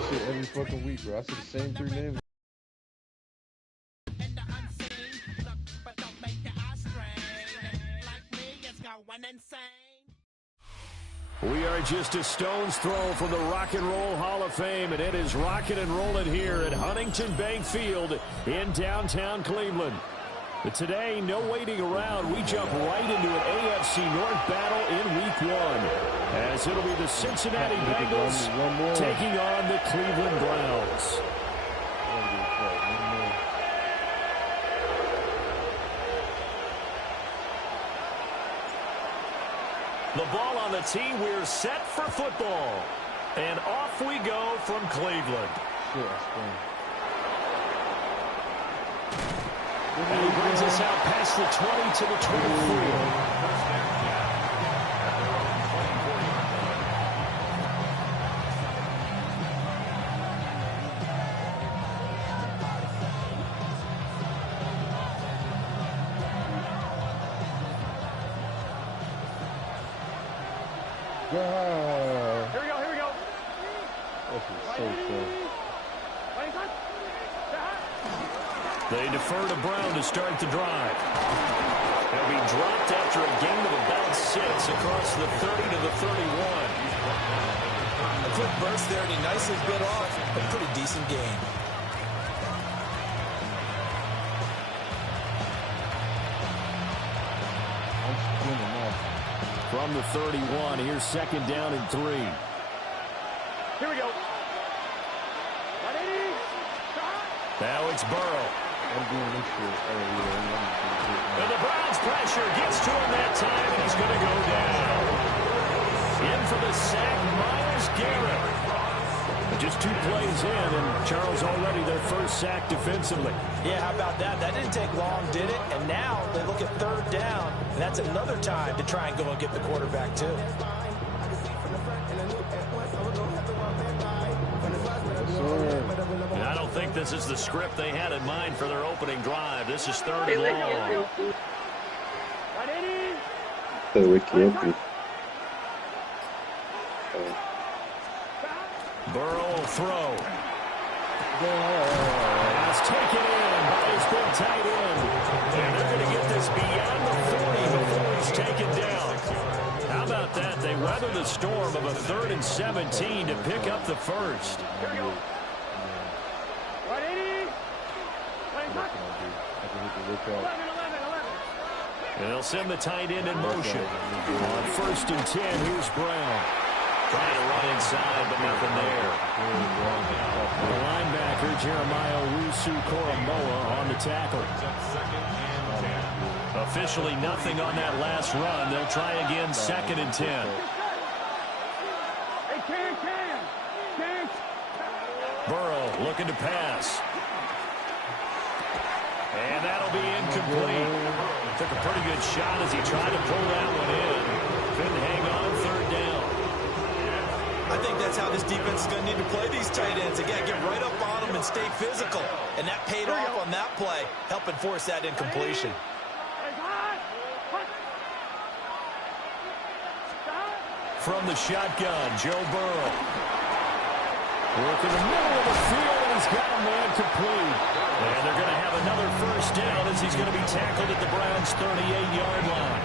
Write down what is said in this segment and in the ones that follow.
this shit every fucking week, bro. I see the same 3 names. We are just a stone's throw from the Rock and Roll Hall of Fame, and it is rocking and rolling here at Huntington Bank Field in downtown Cleveland. But today, no waiting around. We jump right into an AFC North battle in Week 1, as it'll be the Cincinnati Bengals taking on the Cleveland Browns. The ball on the tee. We're set for football. And off we go from Cleveland. And he brings us out past the 20 to the 24. Here we go. This is so close. They defer to Brown to start the drive. He'll be dropped after a gain of about 6 across the 30 to the 31. A quick burst there, and he nicely bit off a pretty decent gain. From the 31, here's 2nd down and 3. Here we go. Now it's Burrow. And the Browns pressure gets to him that time, and he's going to go down. In for the sack, Myles Garrett. Just 2 plays in, and Charles already their first sack defensively. Yeah, how about that? That didn't take long, did it? And now they look at 3rd down, and that's another time to try and go and get the quarterback, too. And I don't think this is the script they had in mind for their opening drive. This is 3rd and long. Burrow will throw. It's taken in by his big tight end. And they're going to get this beyond the 40 before he's taken down. How about that? They weather the storm of a 3rd and 17 to pick up the first. Here we go. And they'll send the tight end in motion. On 1st and 10, here's Brown. Trying to run inside, but nothing there. The linebacker, Jeremiah Owusu-Koramoah, on the tackle. Officially nothing on that last run. They'll try again, 2nd and 10. Burrow looking to pass. And that'll be incomplete. Took a pretty good shot as he tried to pull that one in. Couldn't hang on 3rd down. I think that's how this defense is going to need to play these tight ends. Again, get right up on them and stay physical. And that paid off on that play, helping force that incompletion. From the shotgun, Joe Burrow. Work in the middle of the field, and he's got a man complete. And they're going to have another first down as he's going to be tackled at the Browns' 38-yard line.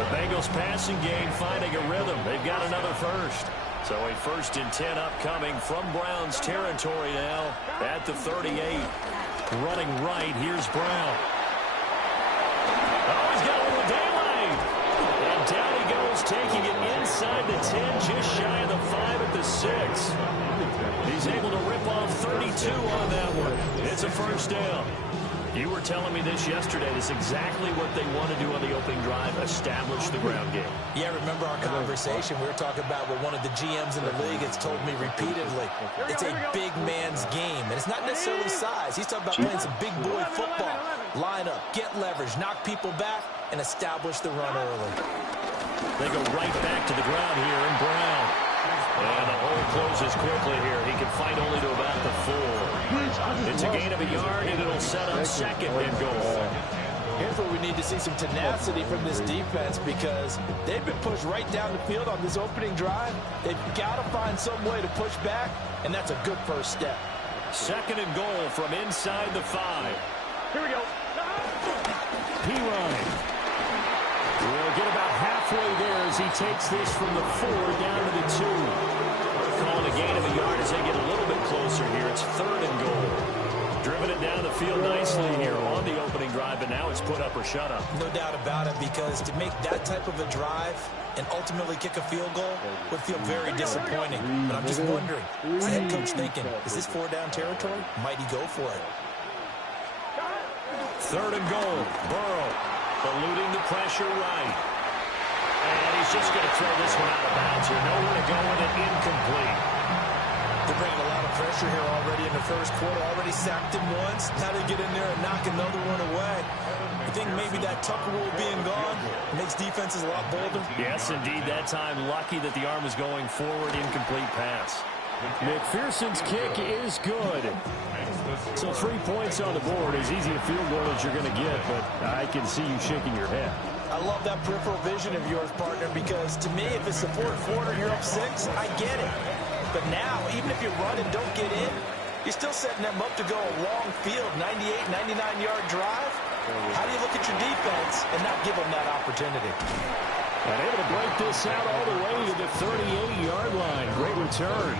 The Bengals passing game finding a rhythm. They've got another first. So a 1st and 10 upcoming from Browns territory now at the 38. Running right, here's Brown. Oh, he's got a little daylight. And down he goes, taking it inside the 10, just shy of the 5 at the 6. He's able to rip off 32 on that one. It's a first down. You were telling me this yesterday. This is exactly what they want to do on the opening drive, establish the ground game. Yeah, remember our conversation. We were talking about what one of the GMs in the league has told me repeatedly. It's a big man's game, and it's not necessarily size. He's talking about playing some big boy football. Line up, get leverage, knock people back, and establish the run early. They go right back to the ground here in Brown. And the hole closes quickly here. He can fight only to about the 4. It's a gain of a yard, and it'll set up 2nd and goal. Here's where we need to see some tenacity from this defense because they've been pushed right down the field on this opening drive. They've got to find some way to push back, and that's a good first step. Second and goal from inside the 5. Here we go. P-Ryan will get about halfway there as he takes this from the 4 down to the 2. Calling a gain of a yard as they get a little bit closer here. It's third and goal. Driven it down the field nicely here on the opening drive, but now it's put up or shut up. No doubt about it, because to make that type of a drive and ultimately kick a field goal would feel very disappointing. But I'm just wondering, is the head coach thinking, is this 4-down territory? Might he go for it? Third and goal. Burrow eluding the pressure right. And he's just going to throw this one out of bounds here. Nowhere to go with it. Incomplete. They're bringing a lot of pressure here already in the first quarter. Already sacked him once. Now they get in there and knock another one away. I think maybe that Tucker rule being gone makes defenses a lot bolder. Yes, indeed. That time, lucky that the arm was going forward. Incomplete pass. McPherson's kick is good. So 3 points on the board. As easy a field goal as you're going to get, but I can see you shaking your head. I love that peripheral vision of yours, partner, because to me, if it's the fourth quarter, you're up 6, I get it. But now, even if you run and don't get in, you're still setting them up to go a long field, 98, 99-yard drive. How do you look at your defense and not give them that opportunity? And able to break this out all the way to the 38-yard line. Great return.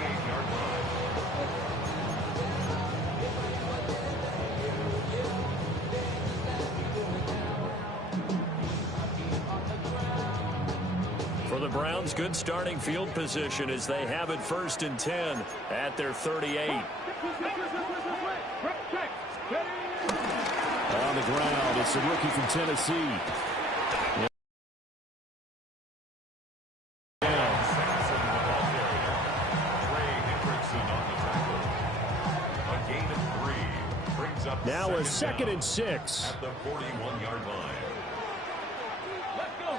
For the Browns, good starting field position as they have it 1st and 10 at their 38. On the ground, it's the rookie from Tennessee. Now a 2nd and 6. At the 41-yard line. Let's go.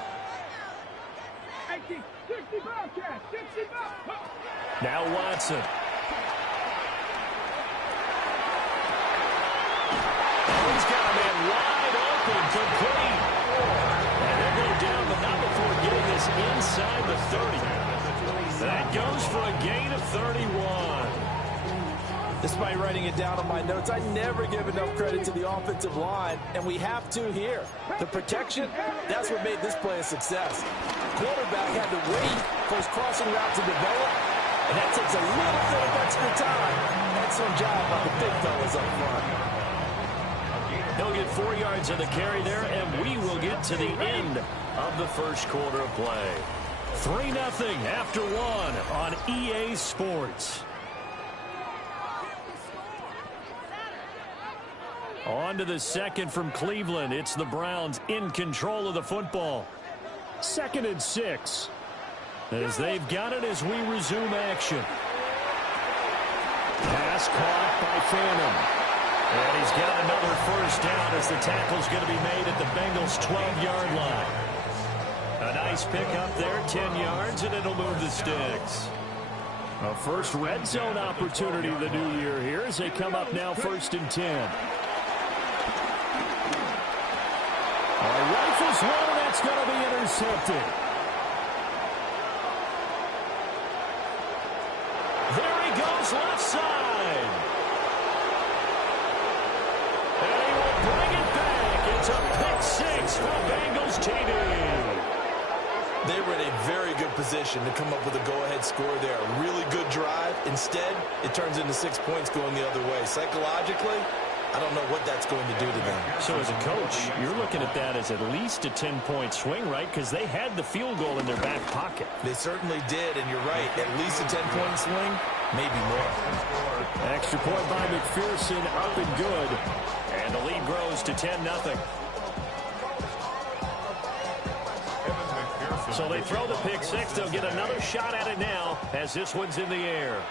80, 65, 65. Now Watson. He's got a man wide open, complete. And they're going down, but not before getting this inside the 30. That goes for a gain of 31. Despite writing it down on my notes, I never give enough credit to the offensive line, and we have to here. The protection, that's what made this play a success. Quarterback had to wait for his crossing route to develop, and that takes a little bit of extra time. Excellent job by the big fellas up front. He'll get 4 yards on the carry there, and we will get to the end of the first quarter of play. 3-0 after 1 on EA Sports. On to the second from Cleveland. It's the Browns in control of the football. 2nd and 6. As they've got it as we resume action. Pass caught by Phantom. And he's got another first down as the tackle's going to be made at the Bengals' 12-yard line. A nice pick up there, 10 yards, and it'll move the sticks. A first red zone opportunity the new year here as they come up now 1st and 10. Rifles one, and that's going to be intercepted. There he goes, left side. And he will bring it back. It's a pick 6 for Bengals TD. They were in a very good position to come up with a go-ahead score there. A really good drive. Instead, it turns into 6 points going the other way. Psychologically, I don't know what that's going to do to them. So as a coach, you're looking at that as at least a 10-point swing, right? Because they had the field goal in their back pocket. They certainly did, and you're right. At least a 10-point swing, maybe more. Extra point by McPherson, up and good. And the lead grows to 10-0. So they throw the pick 6. They'll get another shot at it now as this one's in the air.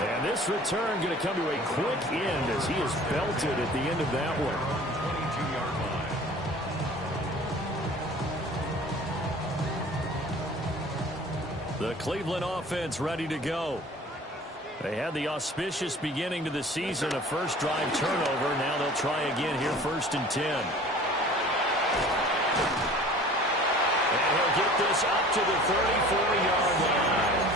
And this return going to come to a quick end as he is belted at the end of that one. 22-yard line. The Cleveland offense ready to go. They had the auspicious beginning to the season, a first drive turnover. Now they'll try again here, 1st and 10. And he'll get this up to the 34-yard line.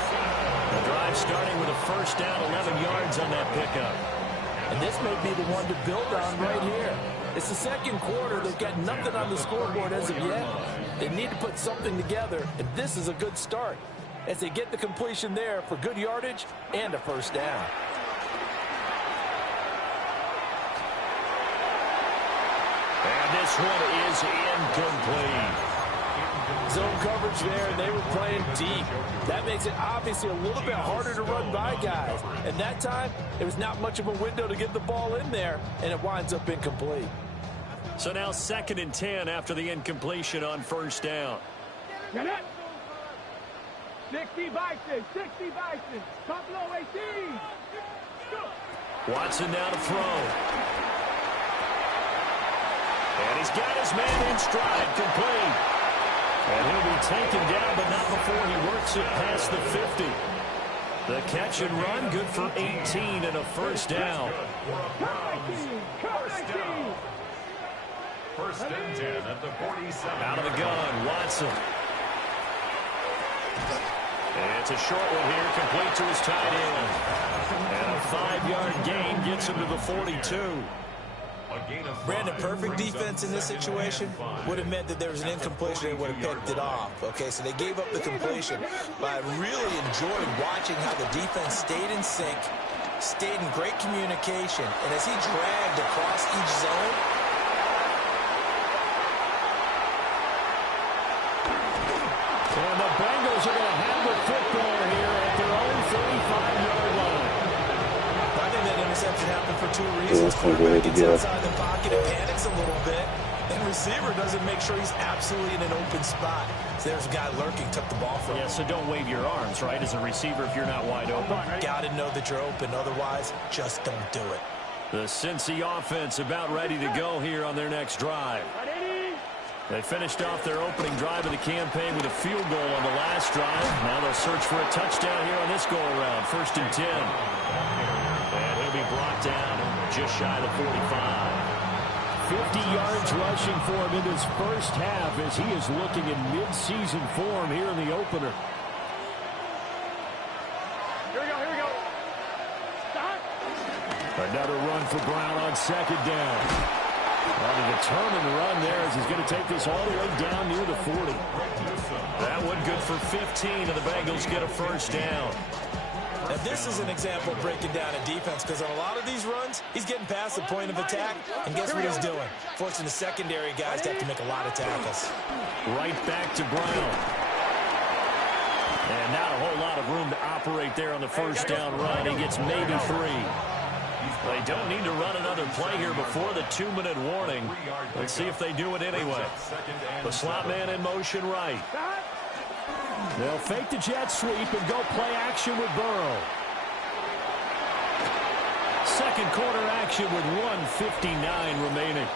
The drive starting with a first down, 11 yards on that pickup. And this may be the one to build on right here. It's the second quarter. They've got nothing on the scoreboard as of yet. They need to put something together, and this is a good start as they get the completion there for good yardage and a first down. And this one is incomplete. Zone coverage there, and they were playing deep. That makes it obviously a little bit harder to run by guys. And that time, there was not much of a window to get the ball in there, and it winds up incomplete. So now 2nd and 10 after the incompletion on first down. Get it. 60 Bison, 60 Bison. Top low 18. Go. Watson now to throw. And he's got his man in stride, complete. And he'll be taken down, but not before he works it past the 50. The catch and run, good for 18 and a first down. First and 10 at the 47. Out of the gun, Watson. And it's a short one here, complete to his tight end. And a 5-yard gain gets him to the 42. Brandon, perfect defense in this situation would have meant that there was an incompletion and would have picked it off. Okay, so they gave up the completion. But I really enjoyed watching how the defense stayed in sync, stayed in great communication, and as he dragged across each zone, and the Bengals are going to have the football here at their own 35-yard line. I think that interception happened for 2 reasons. Quarterback gets outside the pocket and panics a little bit, and receiver doesn't make sure he's absolutely in an open spot. So there's a guy lurking, took the ball from him. Yeah, so don't wave your arms, right, as a receiver if you're not wide open. Got to know that you're open. Otherwise, just don't do it. The Cincy offense about ready to go here on their next drive. They finished off their opening drive of the campaign with a field goal on the last drive. Now they'll search for a touchdown here on this go-around. 1st and 10. And he'll be brought down just shy of the 45. 50 yards rushing for him in his first half as he is looking in mid-season form here in the opener. Here we go, here we go. Stop. Another run for Brown on 2nd down. On a determined run there as he's going to take this all the way down near the 40. That one good for 15, and the Bengals get a first down. Now, this is an example of breaking down a defense because on a lot of these runs, he's getting past the point of attack, and guess what he's doing? Forcing the secondary guys to have to make a lot of tackles. Right back to Brown. And not a whole lot of room to operate there on the first down run. He gets maybe 3. They don't need to run another play here before the 2-minute warning. Let's see if they do it anyway. The slot man in motion right. They'll fake the jet sweep and go play action with Burrow. Second quarter action with 1:59 remaining.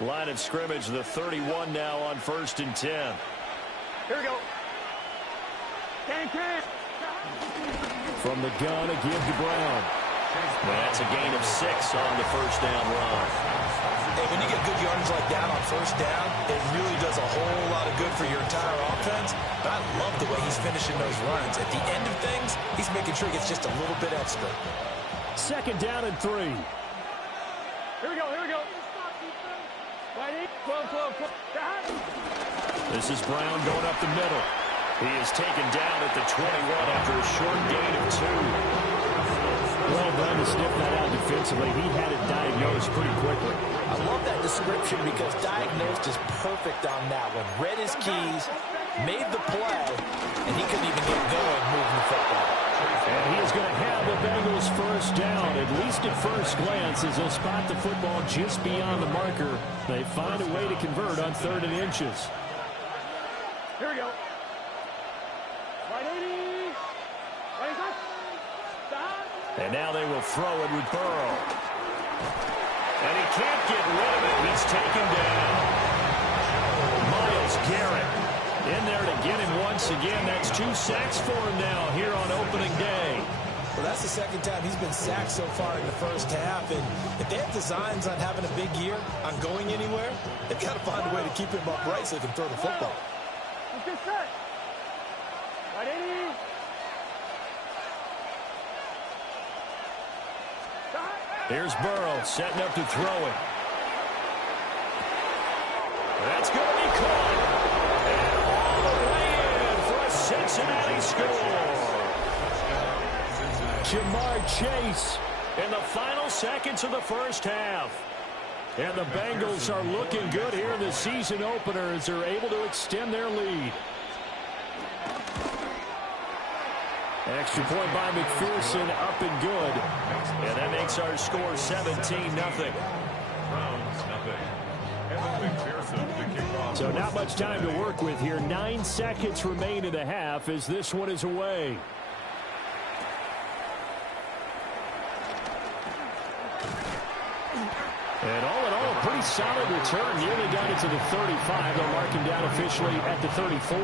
Line of scrimmage, the 31 now on 1st and 10. Here we go. Can. From the gun, a give to Brown. That's a gain of 6 on the first down run. Hey, when you get good yardage like that on first down, it really does a whole lot of good for your entire offense. But I love the way he's finishing those runs. At the end of things, he's making sure he gets just a little bit extra. 2nd down and 3. Here we go, here we go. This is Brown going up the middle. He is taken down at the 21 after a short gain of 2. Well done to sniff that out defensively. He had it diagnosed pretty quickly. I love that description because diagnosed is perfect on that one. Read his keys, made the play, and he couldn't even get going moving the football. And he is going to have the Bengals first down, at least at first glance, as they'll spot the football just beyond the marker. They find a way to convert on 3rd and inches. Here we go. And now they will throw it with Burrow. And he can't get rid of it. He's taken down. Myles Garrett In there to get him once again. That's 2 sacks for him now here on opening day. Well, that's the second time he's been sacked so far in the first half. And if they have designs on having a big year, on going anywhere, they've got to find a way to keep him upright so they can throw the football. Get set. Ready? Here's Burrow setting up to throw it. That's going to be caught. And all the way in for a Cincinnati score. Jamar Chase in the final seconds of the first half. And the Bengals are looking good here in the season opener as they're able to extend their lead. Extra point by McPherson, up and good. And that makes our score 17-0. So not much time to work with here. 9 seconds remain in the half as this one is away. And all in all, a pretty solid return. Nearly got it to the 35. They'll mark him down officially at the 34.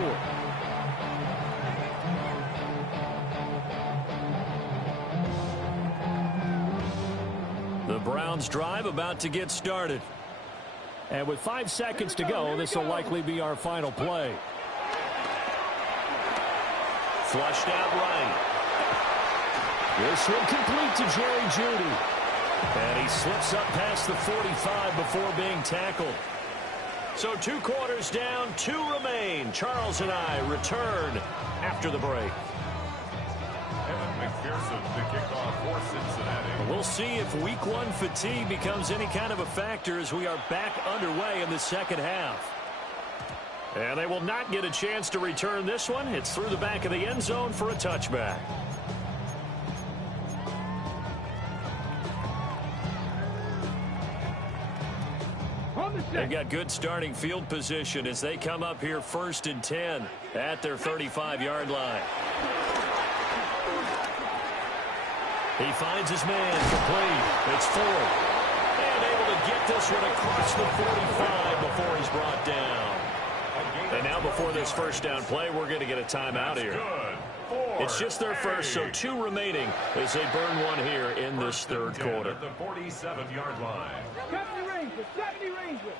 The Browns drive about to get started. And with 5 seconds to go, this will likely be our final play. Flushed out right. This one complete to Jerry Jeudy. And he slips up past the 45 before being tackled. So 2 quarters down, 2 remain. Charles and I return after the break. McPherson to kick off for Cincinnati. We'll see if week 1 fatigue becomes any kind of a factor as we are back underway in the second half. And they will not get a chance to return this one. It's through the back of the end zone for a touchback. They've got good starting field position as they come up here 1st and 10 at their 35-yard line. He finds his man complete. It's Ford. And able to get this one across the 45 before he's brought down. And now before this first down play, we're going to get a timeout here. It's just their first, so 2 remaining as they burn one here in this third quarter. At the 47-yard line. 70 Rangers.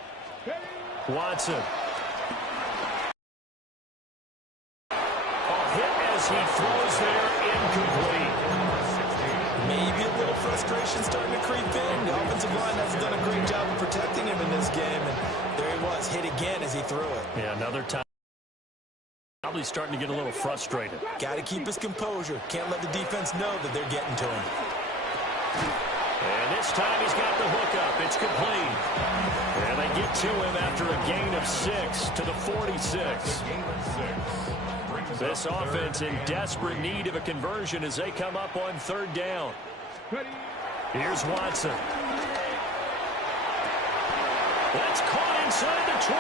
Watson. A hit as he throws there, incomplete. Maybe a little frustration starting to creep in. The offensive line hasn't done a great job of protecting him in this game. And there he was, hit again as he threw it. Yeah, another time. Probably starting to get a little frustrated. Got to keep his composure. Can't let the defense know that they're getting to him. And this time he's got the hookup. It's complete. And they get to him after a gain of 6 to the 46. This offense in desperate need of a conversion as they come up on 3rd down. Here's Watson. That's caught inside the 20.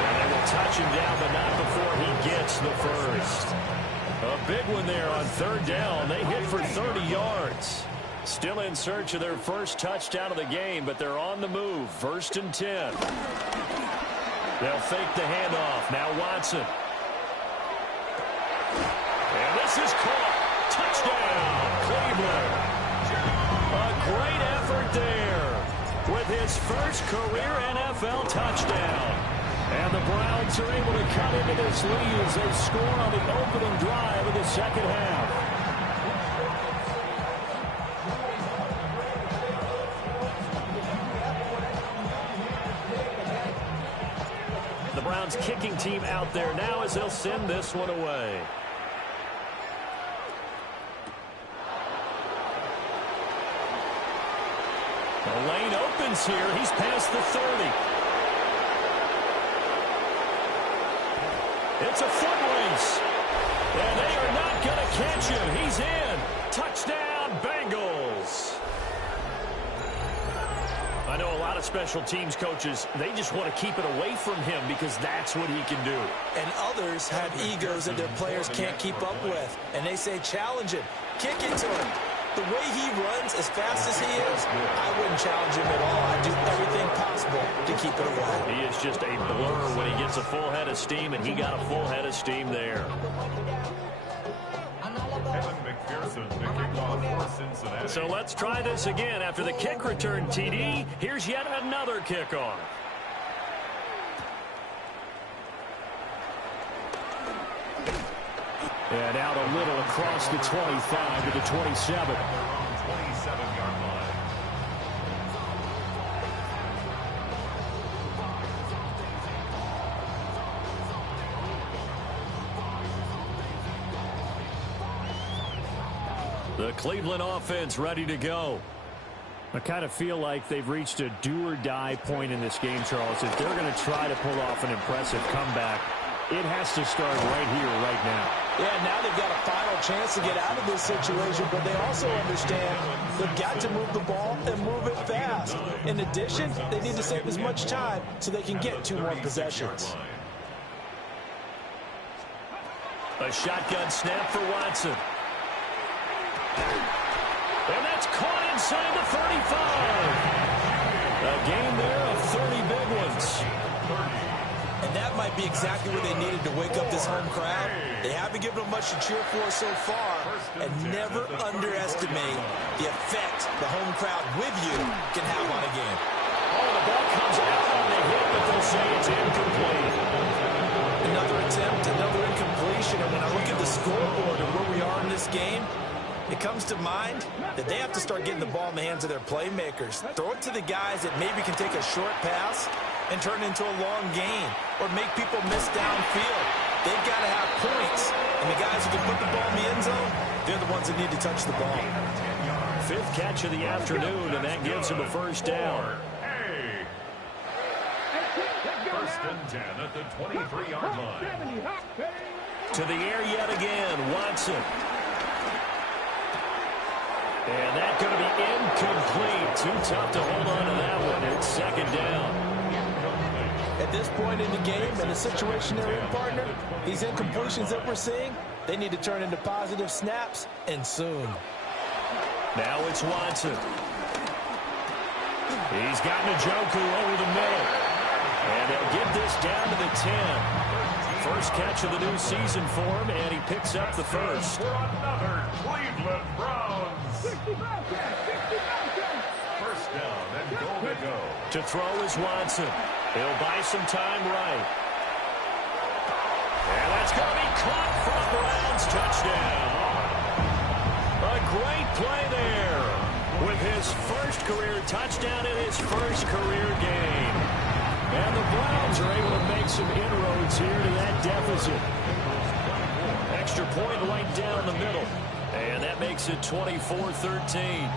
And they will touch him down, but not before he gets the first. A big one there on 3rd down. They hit for 30 yards. Still in search of their first touchdown of the game, but they're on the move. 1st and 10. They'll fake the handoff. Now Watson. And this is caught. Touchdown, Cleveland. A great effort there with his first career NFL touchdown. And the Browns are able to cut into this lead as they score on the opening drive of the second half. The Browns kicking team out there now as they'll send this one away. The lane opens here. He's past the 30. It's a foot race. And they are not going to catch him. He's in. Touchdown, Bengals. I know a lot of special teams coaches, they just want to keep it away from him because that's what he can do. And others have egos that their players can't keep up with. And they say, challenge him. Kick it to him. The way he runs as fast as he is, I wouldn't challenge him at all. I'd do everything possible to keep it away. He is just a blur when he gets a full head of steam, and he got a full head of steam there. So let's try this again. After the kick return TD, here's yet another kickoff. And out a little across the 25 to the 27. 27-yard line. The Cleveland offense ready to go. I kind of feel like they've reached a do-or-die point in this game, Charles. If they're going to try to pull off an impressive comeback, it has to start right here, right now. Yeah, now they've got a final chance to get out of this situation, but they also understand they've got to move the ball and move it fast. In addition, they need to save as much time so they can get 2 more possessions. A shotgun snap for Watson. And that's caught inside the 35. A game there of 30 big ones. And that might be exactly what they needed to wake up this home crowd. They haven't given them much to cheer for so far. And never underestimate the effect the home crowd with you can have on a game. Oh, the ball comes out on the hit, but they'll say it's incomplete. Another attempt, another incompletion. And when I look at the scoreboard and where we are in this game, it comes to mind that they have to start getting the ball in the hands of their playmakers. Throw it to the guys that maybe can take a short pass and turn it into a long gain or make people miss downfield. They've got to have points. And the guys who can put the ball in the end zone, they're the ones that need to touch the ball. 5th catch of the afternoon, and that gives him a first down. First and 10 at the 23-yard line. To the air yet again, Watson. And that's going to be incomplete. Too tough to hold on to that one. It's 2nd down. At this point in the game and the situation they're in, partner, these incompletions that we're seeing, they need to turn into positive snaps, and soon. Now it's Watson. He's got Njoku over the middle. And they'll get this down to the 10. First catch of the new season for him, and he picks up the first. For another Cleveland Browns. First down and goal to go. To throw is Watson. He'll buy some time right. And that's going to be caught for a Browns touchdown. A great play there with his first career touchdown in his first career game. And the Browns are able to make some inroads here to that deficit. Extra point right down the middle. And that makes it 24-13.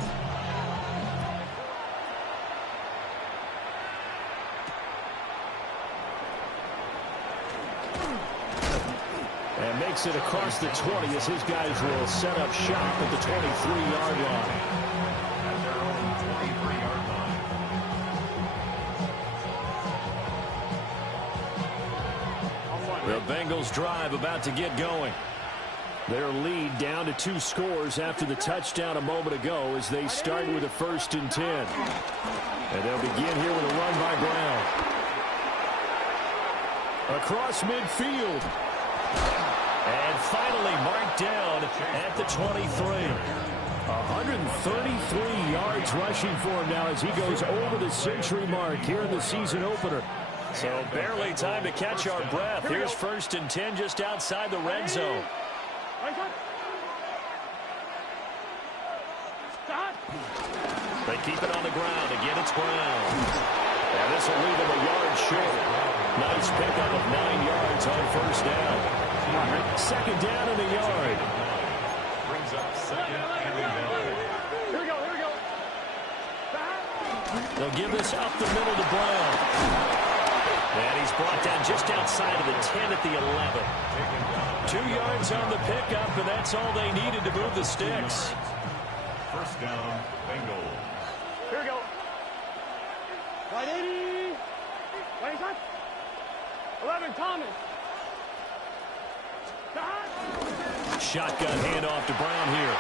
And makes it across the 20 as his guys will set up shop at the 23-yard line. At their own 23-yard line. The Bengals drive about to get going. Their lead down to 2 scores after the touchdown a moment ago as they start with a 1st and 10. And they'll begin here with a run by Brown. Across midfield. And finally marked down at the 23. 133 yards rushing for him now as he goes over the century mark here in the season opener. So barely time to catch our breath. Here's 1st and 10 just outside the red zone. They keep it on the ground. Again, it's Brown. And this will leave them a yard short. Nice pickup of 9 yards on 1st down. 2nd down in the yard. Brings up 2nd and 11. Here we go. They'll give this up the middle to Brown. And he's brought down just outside of the 10 at the 11. 2 yards on the pickup, and that's all they needed to move the sticks. First down, Bengals. Here we go. Right 80. Right shot. 11, Thomas. Shotgun handoff to Brown here.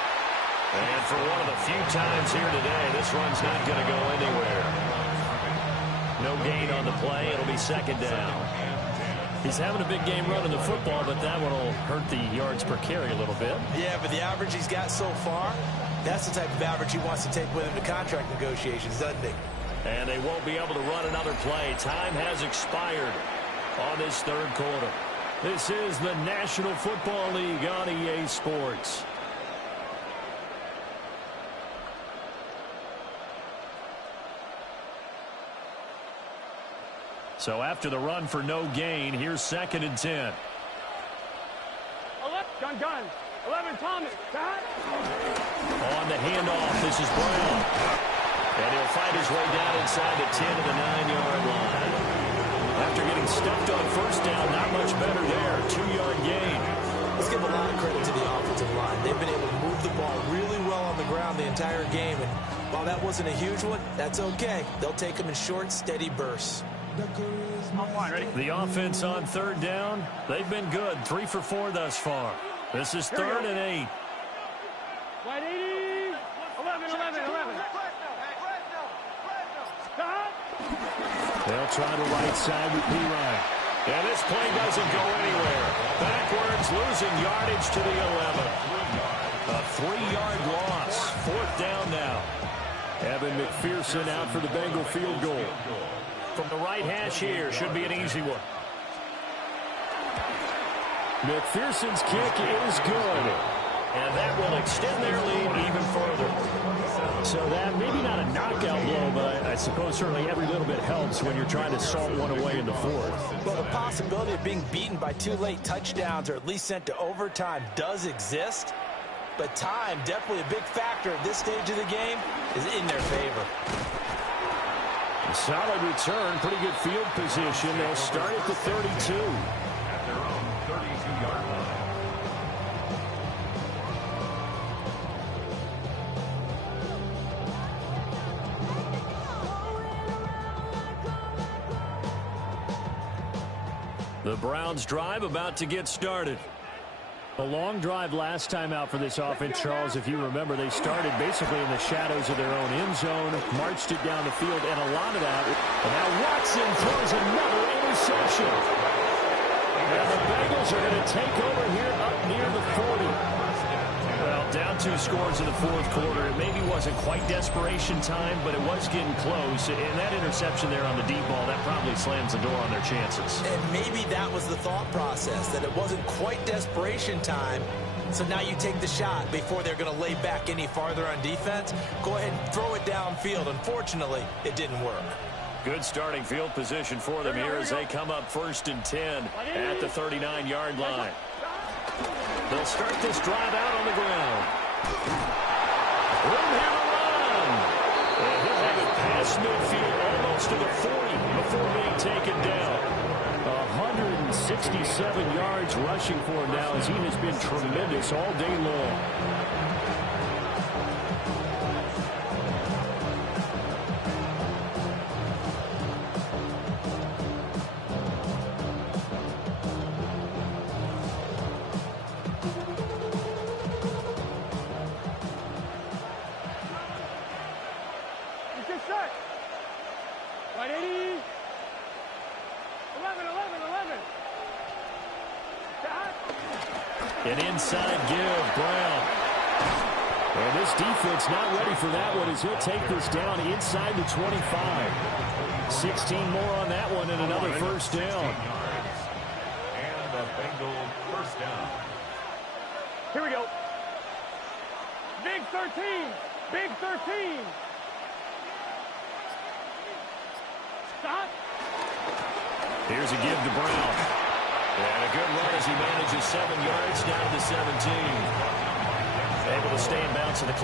And for one of the few times here today, this run's not going to go anywhere. No gain on the play. It'll be second down. He's having a big game running the football, but that one will hurt the yards per carry a little bit. Yeah, but the average he's got so far, that's the type of average he wants to take with him to contract negotiations, doesn't he? And they won't be able to run another play. Time has expired on this third quarter. This is the National Football League on EA Sports. So after the run for no gain, here's 2nd and 10. Gun. 11, Thomas. On the handoff, this is Brown. And he'll fight his way down inside the 10 of the 9-yard line. After getting stuffed on first down, not much better there. 2-yard gain. Let's give a lot of credit to the offensive line. They've been able to move the ball really well on the ground the entire game. And while that wasn't a huge one, that's okay. They'll take them in short, steady bursts. The offense on 3rd down, they've been good. 3 for 4 thus far. This is 3rd and 8. Wide 80. 11. They'll try to right side with P. Ryan. And this play doesn't go anywhere. Backwards, losing yardage to the 11. A 3-yard loss. 4th down now. Evan McPherson out for the Bengal field goal. From the right hash here, should be an easy one. McPherson's kick is good. And that will extend their lead even further. So that, maybe not a knockout blow, but I suppose certainly every little bit helps when you're trying to salt one away in the 4th. Well, the possibility of being beaten by 2 late touchdowns or at least sent to overtime does exist. But time, definitely a big factor at this stage of the game, is in their favor. A solid return, pretty good field position. They'll start at the 32. At their own 32-yard line. The Browns drive about to get started. A long drive last time out for this offense, Charles. If you remember, they started basically in the shadows of their own end zone, marched it down the field, and a lot of that. And now Watson throws another interception. And the Bengals are going to take over here up near the 40. Well, down 2 scores in the 4th quarter. It maybe wasn't quite desperation time, but it was getting close. And that interception there on the deep ball, that probably slams the door on their chances. And maybe that was the thought process, that it wasn't quite desperation time. So now you take the shot before they're going to lay back any farther on defense. Go ahead and throw it downfield. Unfortunately, it didn't work. Good starting field position for them here as they come up 1st and 10 at the 39-yard line. They'll start this drive out on the ground. Room here to run. And he'll have it past midfield almost to the 40 before being taken down. 167 yards rushing for him now as he has been tremendous all day long. Right 80. 11. An inside give, Brown. And this defense not ready for that one as he'll take this down inside the 25. 16 more on that one and another first down. And the Bengals first down. Here we go. Big 13. Big 13. Stop. Here's a give to Brown. And a good run as he manages 7 yards down to the 17. Able to stay in bounds to the clock.